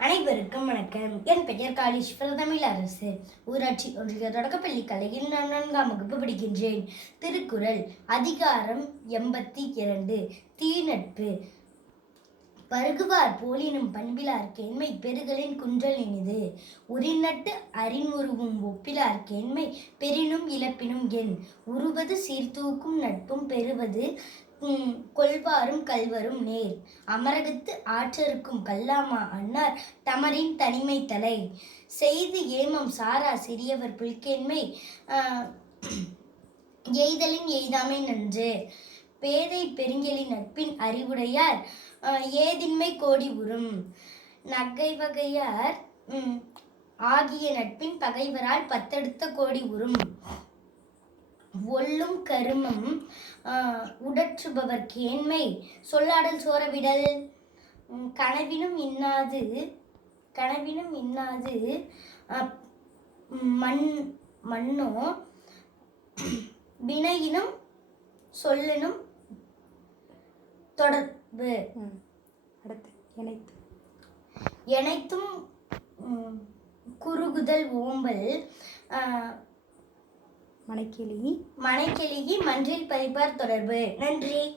அனைவருக்கும் வணக்கம். என் பெயர் காளீஸ்வர தமிழ் அரசு. ஊராட்சி ஒன்றிய தொடக்கப்பள்ளி கலையில் நான் நான்காம் வகுப்பு படிக்கின்றேன். திருக்குறள் அதிகாரம் எண்பத்தி இரண்டு. தீநட்பு. பருகுவார் போலினும் பண்பிலார் கேண்மை பெருகளின் குன்றல் இனிது. உரிநட்டு அறிமுருவும் ஒப்பிலார் கேண்மை பெரினும் இழப்பினும் என். உருவது சீர்தூக்கும் நட்பும் பெறுவது கொள்வாரும் கல்வரும் நேர். அமரகத்து ஆற்றருக்கும் கல்லாமா அன்னார் தமரின் தனிமை தலை. செய்து ஏமம் சாரா சிறியவர் புல்கேண்மை எய்தலின் எய்தாமை நன்று. பேதை பெருங்கலின் நட்பின் அறிவுடையார் ஏதின்மை கோடி உறும். நகை வகையார் ஆகிய நட்பின் பகைவரால் பத்தெடுத்த கோடி உறும். ஒல்லும் கருமம் ஆஹ், உடற்றுபவர் கேண்மை சொல்லாடல் சோரவிடல். உம், கனவினும் இன்னாது கனவினும் இன்னாது மண் மண்ணோ வினையினும் சொல்லினும் தொடர்பு. அடுத்து இணைத்து. உம், குறுகுதல் ஓம்பல் ஆஹ், மணக்கிளி. மஞ்சள் மன்றில் பதிப்பார் தொடர்பு. நன்றி.